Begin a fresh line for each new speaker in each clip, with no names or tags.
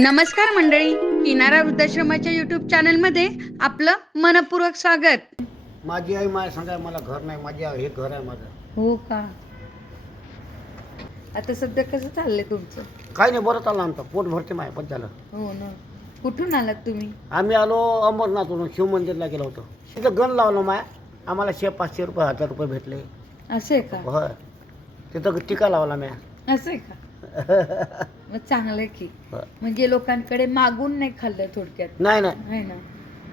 नमस्कार मंडळी, किनारा वृद्धाश्रमाच्या यूट्यूब चॅनलमध्ये आपलं मनपूर्वक स्वागत.
माझी आई मला सांगाय मला घर नाही, माझी आई हे घर आहे माझं.
हो का? आता सध्या कसं चाललंय तुमचं?
काही नाही, बरं चाललं आमचं, पोट भरते माय पण झालं.
हो ना. कुठून आलात तुम्ही?
आम्ही आलो अमरनाथवरून, शिव मंदिरला गेलो होतो. तिथं गण लावलं माय, आम्हाला 500 रुपये 1000 रुपये भेटले.
असं आहे का?
होय, तिथं टीका लावला म्या.
असं आहे का? मग चांगलं आहे की.
होय.
म्हणजे लोकांकडे मागून नाही खाल्लं थोडक्यात.
नाही नाही,
आहे ना.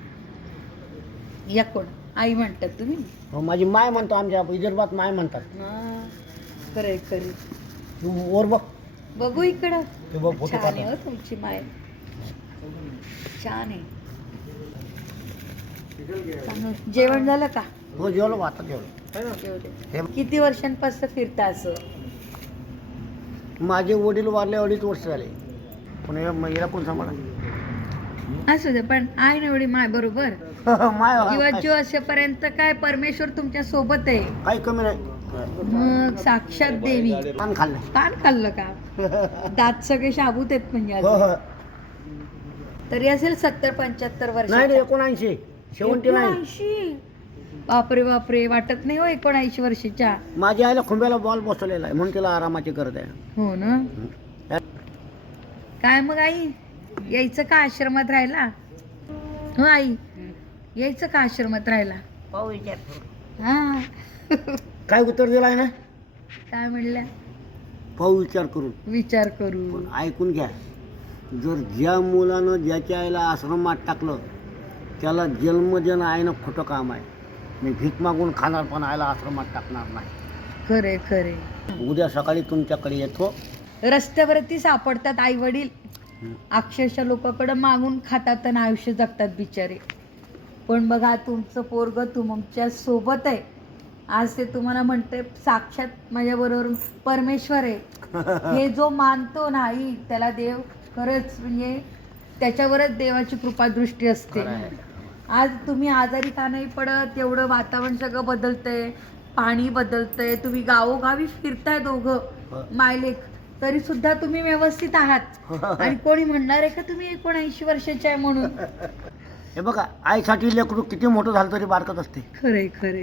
या कोण आई म्हणतात तुम्ही?
हो, माझी माय म्हणतो, आमच्या विदर्भात माय म्हणतात.
हा, खरंय खरी.
तू वर बघ,
बघू इकडं.
ते बघ फोटो
छान आहे
काढ.
हो तुमची माय. छान आहे. चांगलं. जेवण झालं का?
हो, जेवलो आता जेवलो.
जेवले.
हे
किती वर्षांपासून फिरता असं?
माझे वडील वारले 2.5 वर्ष झाले, पण हिला कोण सांभाळा.
असू दे, पण आहे ना एवढी माय बरोबर.
माय
किंवा जो असेपर्यंत काय परमेश्वर तुमच्या सोबत आहे.
काही कमी नाही.
मग साक्षात देवी.
पान खाल्लं.
कान खाल्लं का? दात सगळे शाबूत आहेत म्हणजे
हो
अजून.
हो.
तरी असेल 70-75 वर्ष.
नाही नाही, 79 70 नाही.
79. बापरे बापरे, वाटत नाही हो 79 वर्षाच्या.
माझ्या आईला खुंब्याला बॉल बसवलेला आहे म्हणून तिला आरामाची करत आहे.
हो ना. काय मग आई, यायचं का आश्रमात राहायला? हो आई, यायचं का आश्रमात राहायला? हा.
काय उत्तर दिलं आहे ना?
काय म्हणल्या?
पाहू विचार करून.
विचार करू.
पण ऐकून घ्या, जर ज्या मुलानं ज्याच्या आईला आश्रमात टाकलं त्याला जन्म देणं आईनं खोटं काम आहे. मी भीक मागून खाणार पण आईला आश्रमात टाकणार नाही.
खरे खरे.
उद्या सकाळी तुमच्याकडे येतो.
रस्त्यावरती सापडतात आई वडील, अक्षरशः लोकांकडे मागून खातात आणि आयुष्य जगतात बिचारे. पण बघा, तुमचं पोरग तुमच्या सोबत आहे. आज ते तुम्हाला म्हणते साक्षात माझ्याबरोबर परमेश्वर आहे. हे जो मानतो ना आई, त्याला देव खरंच म्हणजे त्याच्यावरच देवाची कृपादृष्टी असते. आज तुम्ही आजारी का नाही पडत? एवढं वातावरण सगळं बदलतंय, पाणी बदलतंय, तुम्ही गावोगावी फिरताय दोघं मायलेक, तरी सुद्धा तुम्ही व्यवस्थित आहात. आणि कोणी म्हणणार आहे का तुम्ही 79 वर्षाचे आहे म्हणून?
हे बघा, आईसाठी लेकरू किती मोठं झालं तरी बारकत असते.
खरे खरे.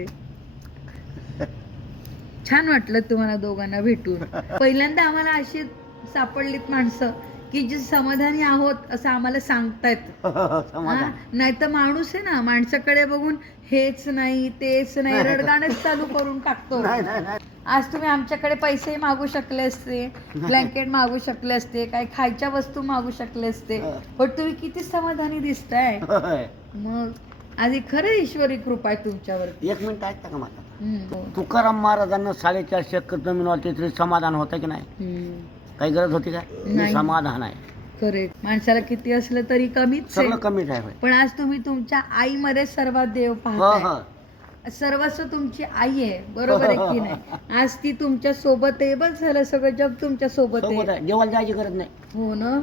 छान वाटलं तुम्हाला दोघांना भेटून. पहिल्यांदा आम्हाला अशी सापडलीत माणसं की जे समाधानी आहोत असं आम्हाला सांगतायत. नाही तर माणूस आहे ना, माणसाकडे बघून हेच नाही तेच नाही रडगाणच चालू करून टाकतो. आज तुम्ही आमच्याकडे पैसे मागू शकले असते, ब्लँकेट मागू शकले असते, काही खायच्या वस्तू मागू शकले असते, पण तुम्ही किती समाधानी दिसताय. मग आज ही खरं ईश्वरी कृपा आहे तुमच्यावरती.
1 मिनिट ऐकता का माझा? तुकाराम महाराजांना 450 एकर जमीन होती तरी समाधान होतं की नाही? काही गरज होती का?
नाही.
समाधान आहे.
खरे. माणसाला किती असलं तरी कमीच
सगळं
आहे.
कमीच आहे.
पण आज तुम्ही तुमच्या आईमध्ये सर्वात देव
हो
पाहताय.
हो.
सर्वस्व तुमची आई आहे, बरोबर आहे की नाही? आज ती तुमच्या सोबत आहे. बस झालं, सगळं जग तुमच्या सोबत
सोबत
आहे.
आहे, देवाला जायची गरज नाही.
हो ना.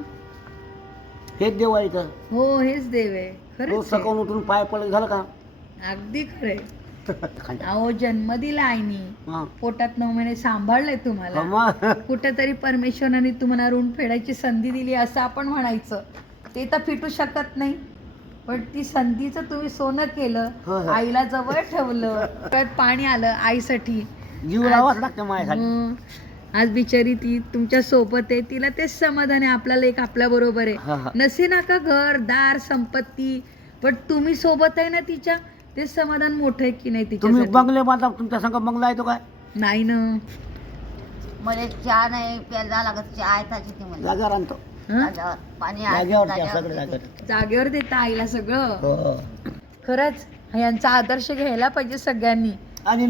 हेच देव आहे इथं.
हो, हेच देव आहे.
रोज
खरंच
सकाळून
आहे.
उठून पाय पडलं झालं का?
अगदी खरे.
खांद्या.
अहो, जन्म दिला आईनी,
हा.
पोटात 9 महिने सांभाळलंय तुम्हाला.
मग.
कुठेतरी परमेश्वराने तुम्हाला ऋण फेडायची संधी दिली असं आपण म्हणायचं. ते तर फिटू शकत नाही, पण ती संधीचं तुम्ही सोनं केलं.
हो, हो.
आईला जवळ ठेवलं, डोळ्यात पाणी आलं आईसाठी.
जीव लावाच लागतं माझ्यासाठी.
मग आज बिचारी ती तुमच्या सोबत आहे, तिला तेच समाधान आहे आपल्याला एक आपल्या बरोबर
हा, हा.
आहे. नसे ना का घर दार संपत्ती, पण तुम्ही सोबत आहे ना तिच्या, ते समाधान मोठं आहे की नाही
तुम्ही
तिच्यासाठी?
बंगले बांधा, तुमच्या संग बंगला येतो काय?
नाही ना.
मला चहा नाही प्यायला लागत, चहा येताची ती मला
जागेवर आणतो.
हं?
जाग्यावर पाणी आहे,
जागेवर त्या
जाग्यावर
सगळं
देते.
जागेवर.
जागेवर देता आईला सगळं.
हो, हो.
खरंच यांचा आदर्श घ्यायला पाहिजे सगळ्यांनी.
आणि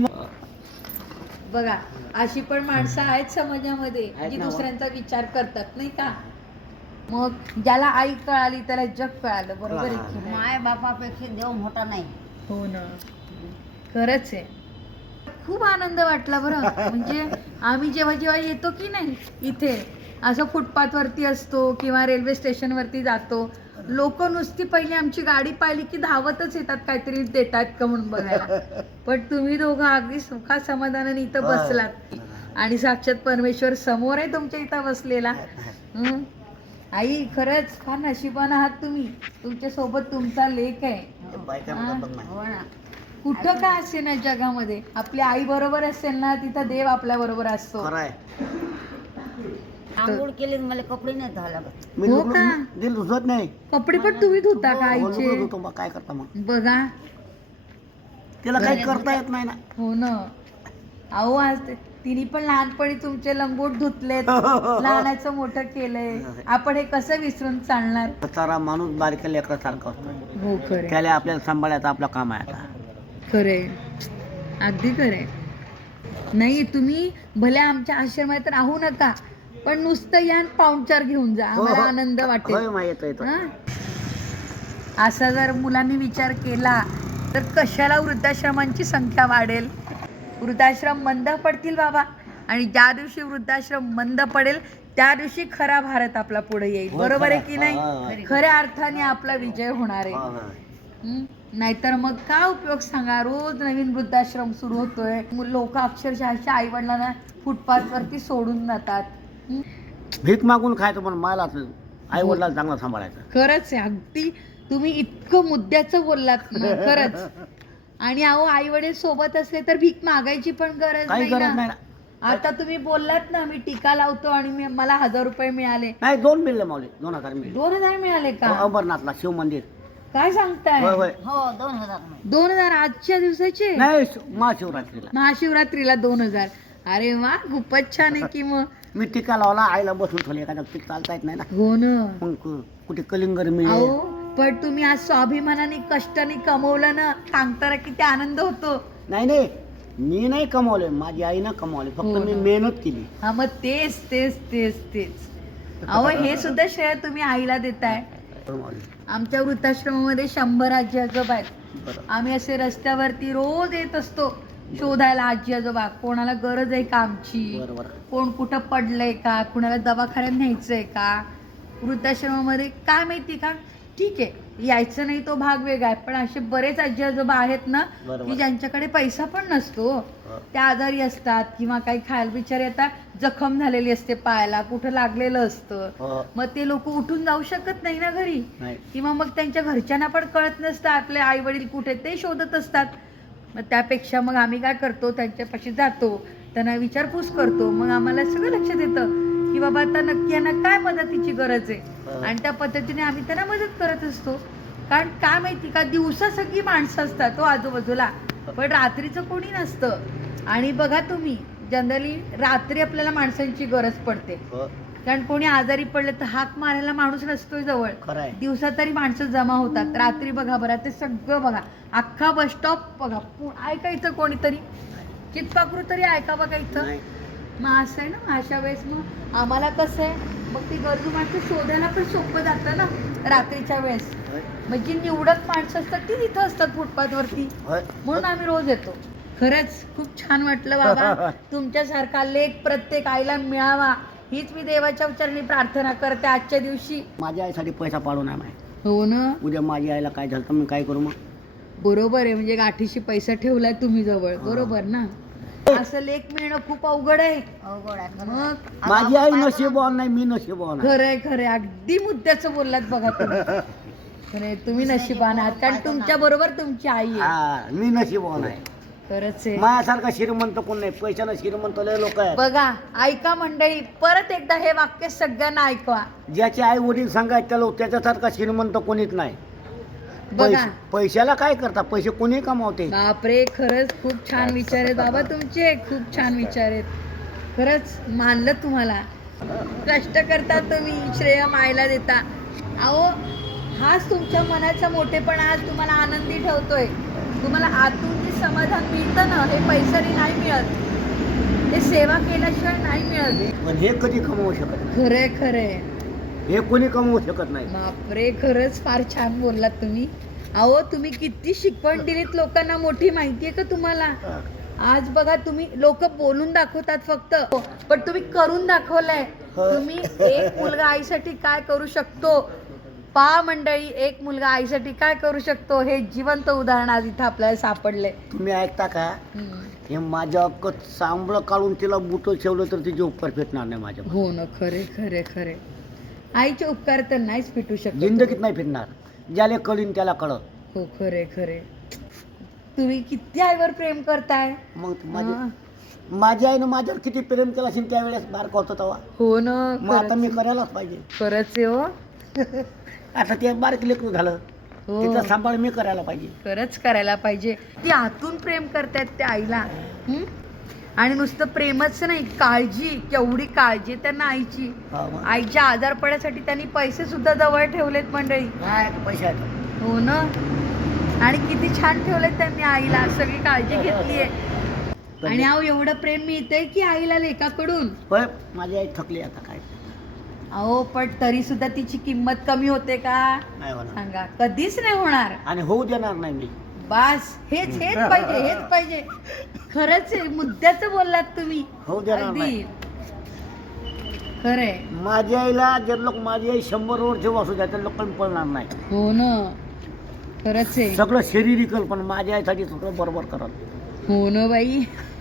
बघा, अशी पण माणसं आहेत समाजामध्ये
आहेत
जी
ना.
दुसऱ्यांचा विचार करतात, नाही का? मग ज्याला आई कळाली त्याला जग कळालं, बरोबर आहे की नाही?
माय बापापेक्षा देव मोठा नाही.
हो ना. खरंच आहे. खूप आनंद वाटला बरं. म्हणजे आम्ही जेव्हा जेव्हा येतो की नाही इथे, असं फुटपाथवरती असतो किंवा रेल्वे स्टेशनवरती जातो, लोक नुसती पहिली आमची गाडी पाहिली की धावतच येतात काहीतरी देतात का म्हणून बघायला. पण तुम्ही दोघं अगदी सुखा समाधानाने इथं बसलात आणि साक्षात परमेश्वर समोर आहे तुमच्या इथं बसलेला. आई खरंच फार नशिबान आहात तुम्ही, तुमच्या सोबत तुमचा लेक आहे.
हो ना.
कुठं काय असे ना जगामध्ये आपली आई बरोबर असेल ना तिथं देव आपल्या बरोबर असतो.
खरं आहे.
आंघोळ केली की मला कपडे नाही धुवा लागत.
मी
हो
लुगडं-
का?
दिल धुत नाही.
कपडे पण तुम्ही धुता का
हो, लुगडं
आईचे?
धुतो मग काय करता मग
बघा.
तिला काही करता येत नाही ना.
हो ना. अहो आज तिने पण लहानपणी तुमचे लंगोट धुतलेत, लहानाचं मोठं केलंय. आपण हे कसं विसरून चालणार?
सारा माणूस बारक्या लेकरासारखा असतो.
हो खरे
त्याला आपल्याला सांभाळायचं आपलं काम आहे आता.
खरे अगदी खरे. नाही तुम्ही भले आमच्या आश्रमात राहू नका, पण नुसतं या पाहुणचार घेऊन जा, आम्हाला आनंद
होय
वाटेल.
माहित येतो.
हं? असा जर मुलांनी विचार केला तर कशाला वृद्धाश्रमांची संख्या वाढेल. वृद्धाश्रम बंद पडतील बाबा, आणि ज्या दिवशी वृद्धाश्रम बंद पडेल त्या दिवशी खरा भारत आपला पुढे येईल.
हो,
बरोबर आहे
खरं.
की
हो,
नाही? खऱ्या अर्थाने आपला विजय होणार आहे. हं? नाहीतर मग काय उपयोग सांगा, रोज नवीन वृद्धाश्रम सुरू होतोय, लोक अक्षरशः अशा आई वडिलांना फुटपाथ वरती सोडून जातात. हं?
भीक मागून खायचं पण मला आई वडिलांना चांगला सांभाळायचं.
खरंच आहे, अगदी तुम्ही इतकं मुद्द्याचं बोललात ना खरंच. आणि अहो आई वडील सोबत असले तर भीक मागायची पण गरज
काही
नाही
गरज
ना.
नाही ना.
आता तुम्ही बोललात ना मी टीका लावतो आणि मला 1000 रुपये मिळाले.
नाही 2 मिळले मावले 2000 मिळले.
2000 मिळाले का?
अंबरनाथला शिव मंदिर.
काय सांगताय?
होय होय.
हो 2000 मध्ये.
2000 आजच्या दिवसाचे?
नाही महाशिवरात्रीला
महाशिवरात्रीला 2000. अरे वा, खूपच छान आहे की मग.
मी टीका लावला आईला बसून ठेवले एखादा पीक चालता येत नाही ना.
हो ना.
मग कुठे कलिंगर मिळेल.
अहो पण तुम्ही आज स्वाभिमानाने कष्टाने कमवलं ना, सांगताना किती आनंद होतो.
नाही नाही मी नाही कमावले, माझी आईनं कमावले,
हो
फक्त मी
ना.
मेहनत केली.
हा मग तेच तेच तेच तेच. अहो हे सुद्धा श्रेय तुम्ही आईला देताय.
कमावले.
आमच्या वृद्धाश्रमामध्ये 100 आजी आजोबा आहेत.
बरं.
आम्ही असे रस्त्यावरती रोज येत असतो शोधायला आजी आजोबा, कोणाला गरज आहे का आमची,
बरोबर.
कोण कुठं पडलंय का, कुणाला दवाखान्यात न्यायचंय का. वृद्धाश्रमामध्ये काय माहिती का, ठीक आहे यायचं नाही तो भाग वेगळा आहे, पण असे बरेच आजी आजोबा आहेत ना
बरोबर.
की ज्यांच्याकडे पैसा पण नसतो, त्या आजारी असतात किंवा काही खायला बिचारे आता जखम झालेली असते पायाला, कुठं लागलेलं असतं,
हो.
मग ते लोक उठून जाऊ शकत नाही ना घरी,
नाही.
किंवा मग त्यांच्या घरच्यांना पण कळत नसतं आपले आई वडील कुठे, ते शोधत असतात. मग त्यापेक्षा मग आम्ही काय करतो, त्यांच्यापाशी जातो, त्यांना विचारपूस करतो, मग आम्हाला सगळं लक्षात येतं की बाबा आता नक्की यांना काय मदतीची गरज आहे, आणि त्या पद्धतीने आम्ही त्यांना मदत करत असतो. कारण काय माहिती का, दिवसा सगळी माणसं असतात तो आजूबाजूला, पण रात्रीचं कोणी नसतं. आणि बघा तुम्ही जनरली रात्री आपल्याला माणसांची गरज पडते,
हो.
कारण कोणी आजारी पडले तर हाक मारायला माणूस नसतोय जवळ.
खरं आहे.
दिवसा तरी माणसं जमा होतात, रात्री बघा बरं ते सगळं बघा, अख्खा बस स्टॉप बघा, ऐकायचं कोणीतरी चितपाखरू तरी ऐका बघा इथं.
नाही.
मग असं आहे ना, अशा वेळेस मग आम्हाला कसं आहे, मग ती गरजू माणसं शोधायला पण सोपं जातं ना रात्रीच्या वेळेस.
होय.
मग जी निवडक माणसं असतात ती तिथं असतात फुटपाथवरती,
होय.
म्हणून आम्ही रोज येतो. खरंच खूप छान वाटलं बाबा, तुमच्यासारखा लेख प्रत्येक आईला मिळावा हीच मी देवाच्या उच्चारणी प्रार्थना करते आजच्या दिवशी.
माझ्या आईसाठी पैसा पाडू नाही माहिती.
हो ना,
उद्या माझ्या आईला काय झालं तर मी काय करू मग.
बरोबर आहे, म्हणजे गाठीशी पैसा ठेवलाय तुम्ही जवळ, बरोबर ना. असं लेख मिळणं खूप अवघड आहे.
अवघड आहे खरं.
मग
माझी आई नशीबवान नाही, मी नशीबवान आहे.
खरंय खरंय, अगदी मुद्द्याचं बोललात बघा तुम्ही. खरंय, तुम्ही नशिबान आहात, कारण तुमच्या बरोबर तुमची आई आहे.
हा मी नशीबवान आहे.
खरंच आहे.
माझ्यासारखा श्रीमंत कोण नाही, पैशानं श्रीमंत लय लोक आहेत.
बघा ऐका मंडळी, परत एकदा हे वाक्य सगळ्यांना ऐकवा.
ज्याचे आई वडील सांगायचे त्याला त्याच्यासारखा श्रीमंत कोणीच नाही.
बघा
पैशाला काय करता, पैसे कोणी कमावते.
बापरे, खरंच खूप छान विचार आहेत बाबा तुमचे, खूप छान विचार आहेत. खरंच मानलं तुम्हाला. कष्ट करता तुम्ही, श्रेय मायला देता. अहो हाच तुमच्या मनाचा मोठेपणा आज तुम्हाला आनंदी ठेवतोय. तुम्हाला आतून जे समाधान मिळतं ना, हे पैशाने नाही मिळत, ते सेवा केल्याशिवाय नाही मिळत.
पण हे कधी कमवू शकत नाही,
खरंय खरंय.
हे कोणी कमवू शकत नाही.
बापरे, खरंच फार छान बोललात तुम्ही. अहो तुम्ही किती शिकवण दिलीत लोकांना, मोठी माहिती आहे का तुम्हाला. आज बघा तुम्ही, लोक बोलून दाखवतात फक्त, पण तुम्ही करून दाखवलंय. तुम्ही एक मुलगा आईसाठी काय करू शकतो, पहा मंडळी, एक मुलगा आईसाठी काय करू शकतो, हे जिवंत उदाहरण आज इथं आपल्याला सापडलंय.
तुम्ही ऐकता का, हे माझ्या अक्क चांबलं काढून तिला बुटं ठेवलं तर तिचे उपकार भेटणार नाही माझ्या.
हो ना, खरे खरे खरे. आईचे उपकार तर नाहीच फिटू शकत.
जिंदगीत नाही फिरणार. ज्याला कळीन त्याला कळत.
हो खरे खरे. तुम्ही किती आईवर प्रेम करताय.
मग
हा.
माझ्या आईनं माझ्यावर किती प्रेम केलं असेल त्यावेळेस बारका होता तेव्हा.
हो ना.
मग आता मी करायलाच पाहिजे.
खरंच आहे हो.
आता ते बारक लेकरू झालं,
हो
तिचा सांभाळ मी करायला पाहिजे.
खरंच करायला पाहिजे. ती आतून प्रेम करतायत त्या आईला. हं? आणि नुसतं प्रेमच नाही, काळजी, केवढी काळजी आहे त्यांना आईची.
हा मग.
आईच्या आजारपणासाठी त्यांनी पैसे सुद्धा जवळ ठेवलेत मंडळी.
काय पैसे आहेत.
हो ना. आणि किती छान ठेवलेत त्यांनी आईला, सगळी काळजी घेतली आहे. आणि अहो एवढं प्रेम मिळतंय की आईला लेकाकडून.
होय, माझी आई थकली आता काय
अहो पण तरी सुद्धा तिची किंमत कमी होते का
नाही होणार.
सांगा. कधीच नाही होणार.
आणि होऊ देणार नाही मी.
बास हेच हेच पाहिजे, हेच पाहिजे. खरंच आहे, मुद्द्याचं बोललात तुम्ही.
होऊ देणार
अगदी
नाही.
खरंय.
माझ्या आईला जर लोक माझी आई 100 वर्ष वासू द्या तर लोक कमी पडणार नाही.
हो ना. खरंच आहे.
सगळं शारीरिकल पण माझ्या आईसाठी सगळं बरोबर करत.
हो ना बाई.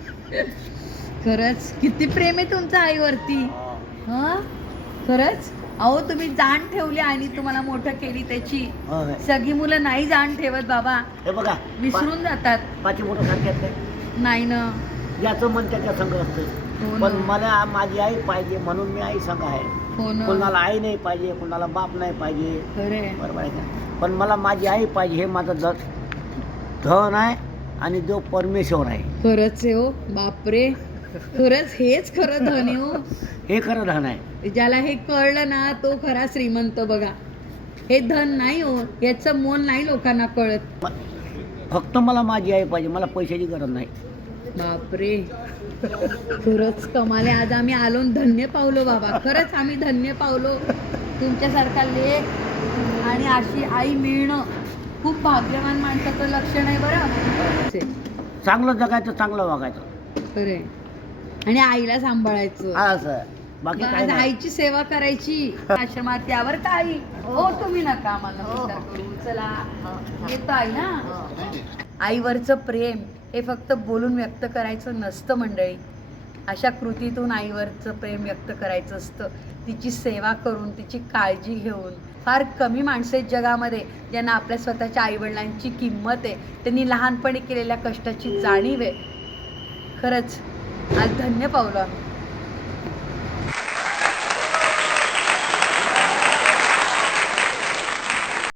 खरंच किती प्रेम आहे तुमचं आईवरती. हा खरंच. अहो तुम्ही जाण ठेवली आणि तुम्हाला मोठं केली त्याची.
होय.
सगळी मुलं नाही जाण ठेवत बाबा,
हे बघा
विसरून जातात.
पाची मोठं सारखे काय
नाही ना.
याचं मन त्याच्या संग असतं.
हो
पण
ना.
मला माझी आई पाहिजे म्हणून मी आई संग आहे.
हो ना.
कोणाला आई नाही पाहिजे, कोणाला बाप नाही पाहिजे.
खरे.
बरोबर आहे का. पण मला माझी आई पाहिजे. हे माझं धन आहे आणि जो परमेश्वर आहे.
खरंच आहे हो. बापरे. खरंच हेच खरं धन आहे हो.
हे खरं धन आहे.
ज्याला हे कळलं ना तो खरा श्रीमंत बघा. हे धन नाही हो, याचं मोल नाही लोकांना कळत.
फक्त मला माझी आई पाहिजे, मला पैशाची गरज नाही.
बापरे. खरंच कमाले. आज आम्ही आलो न धन्य पावलो बाबा. खरंच आम्ही धन्य पावलो. तुमच्यासारखा लेख आणि अशी आई मिळणं खूप भाग्यवान माणसाचं लक्षण आहे बरं.
चांगलं जगायचं, चांगलं वागायचं.
खरे. आणि आईला सांभाळायचं.
असं बाकी काय
आज
नाही.
आईची सेवा करायची आश्रमात. यावर का आई. हो तुम्ही नका आम्हाला
हो.
विचार करू. चला
हो.
येतो आई ना.
हो.
आईवरचं प्रेम हे फक्त बोलून व्यक्त करायचं नसतं मंडळी. अशा कृतीतून आईवरचं प्रेम व्यक्त करायचं असतं. तिची सेवा करून, तिची काळजी घेऊन. फार कमी माणसं आहेत जगामध्ये ज्यांना आपल्या स्वतःच्या आईवडिलांची किंमत आहे. त्यांनी लहानपणी केलेल्या कष्टाची जाणीव आहे. खरंच आज धन्य पावलो आम्ही.